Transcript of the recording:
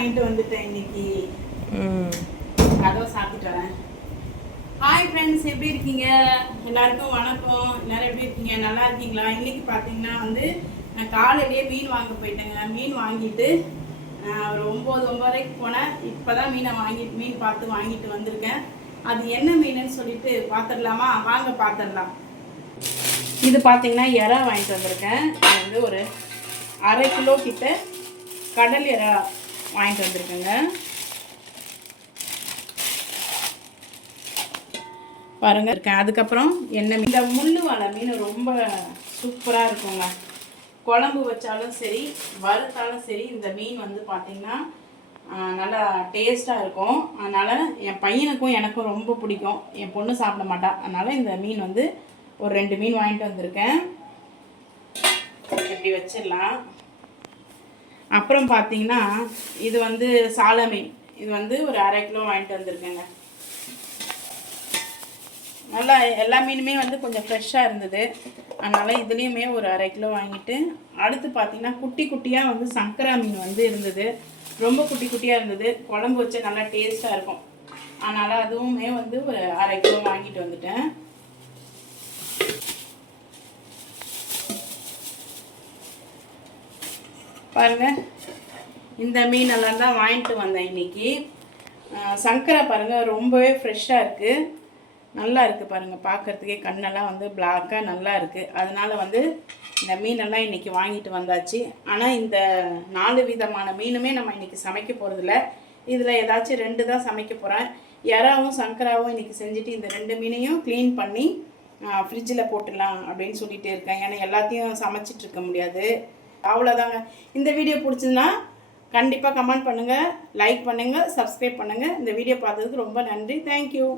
வாங்கிட்டு வந்துட்டேன் இன்னைக்கு. கதவை சாப்பிட்டு வரேன். ஹாய் ஃப்ரெண்ட்ஸ் எப்படி இருக்கீங்க? எல்லாருக்கும் வணக்கம். எல்லாரும் எப்படி இருக்கீங்க? நல்லா இருக்கீங்களா? இன்னைக்கு பார்த்தீங்கன்னா வந்து நான் காலையிலேயே மீன் வாங்க போயிட்டேங்க. மீன் வாங்கிட்டு ஒரு ஒம்பது ஒம்பதரைக்கு போனேன். இப்போ தான் மீனை வாங்கி மீன் பார்த்து வாங்கிட்டு வந்திருக்கேன். அது என்ன மீனுன்னு சொல்லிட்டு பார்த்துடலாமா? வாங்க பார்த்துடலாம். இது பார்த்தீங்கன்னா இறா வாங்கிட்டு வந்திருக்கேன். இது வந்து ஒரு அரை கிலோ கிட்ட கடல் இறா. வாங்கிட்டு வந்திருக்கேங்க. பாருங்க இருக்கேன். அதுக்கப்புறம் என்ன இந்த முள்ளு வாழை மீன் ரொம்ப சூப்பராக இருக்குங்க. குழம்பு வச்சாலும் சரி வறுத்தாலும் சரி இந்த மீன் வந்து பார்த்திங்கன்னா ஆஹ், நல்லா டேஸ்ட்டாக இருக்கும். அதனால் என் பையனுக்கும் எனக்கும் ரொம்ப பிடிக்கும். என் பொண்ணு சாப்பிட மாட்டா. அதனால் இந்த மீன் வந்து ஒரு ரெண்டு மீன் வாங்கிட்டு வந்திருக்கேன். இப்படி வச்சிடலாம்? அப்புறம் பார்த்தீங்கன்னா இது வந்து சால மீன் இது வந்து ஒரு அரை கிலோ வாங்கிட்டு வந்திருக்கேங்க. நல்லா எல்லா மீனுமே வந்து கொஞ்சம் ஃப்ரெஷ்ஷாக இருந்தது. அதனால் இதுலேயுமே ஒரு அரை கிலோ வாங்கிட்டு அடுத்து பார்த்தீங்கன்னா குட்டி குட்டியாக வந்து சங்கரா மீன் வந்து இருந்தது. ரொம்ப குட்டி குட்டியாக இருந்தது. குழம்பு வச்சா நல்லா டேஸ்ட்டாக இருக்கும். அதனால் அதுவுமே வந்து ஒரு அரை கிலோ வாங்கிட்டு வந்துட்டேன். பாருங்கள் இந்த மீனெல்லாம் தான் வாங்கிட்டு வந்தேன் இன்றைக்கி சங்கரை பாருங்கள் ரொம்பவே ஃப்ரெஷ்ஷாக இருக்குது நல்லா இருக்குது பாருங்க பார்க்கறதுக்கே கண்ணெல்லாம் வந்து பிளாக்காக நல்லா இருக்குது அதனால் வந்து இந்த மீனெல்லாம் இன்றைக்கி வாங்கிட்டு வந்தாச்சு. ஆனால் இந்த நாலு விதமான மீனுமே நம்ம இன்றைக்கி சமைக்க போகிறதில்ல இதில் ஏதாச்சும் ரெண்டு தான் சமைக்க போகிறேன் எறாவும் சங்கராவும் இன்றைக்கி செஞ்சுட்டு இந்த ரெண்டு மீனையும் க்ளீன் பண்ணி ஃப்ரிட்ஜில் போட்டுடலாம் அப்படின்னு சொல்லிகிட்டே இருக்கேன். ஏன்னா எல்லாத்தையும் சமைச்சிட்ருக்க முடியாது. அவ்வளோதாங்க இந்த வீடியோ பிடிச்சதுன்னா கண்டிப்பாக கமெண்ட் பண்ணுங்கள் லைக் பண்ணுங்கள் சப்ஸ்கிரைப் பண்ணுங்கள் இந்த வீடியோ பார்த்ததுக்கு ரொம்ப நன்றி. தேங்க்யூ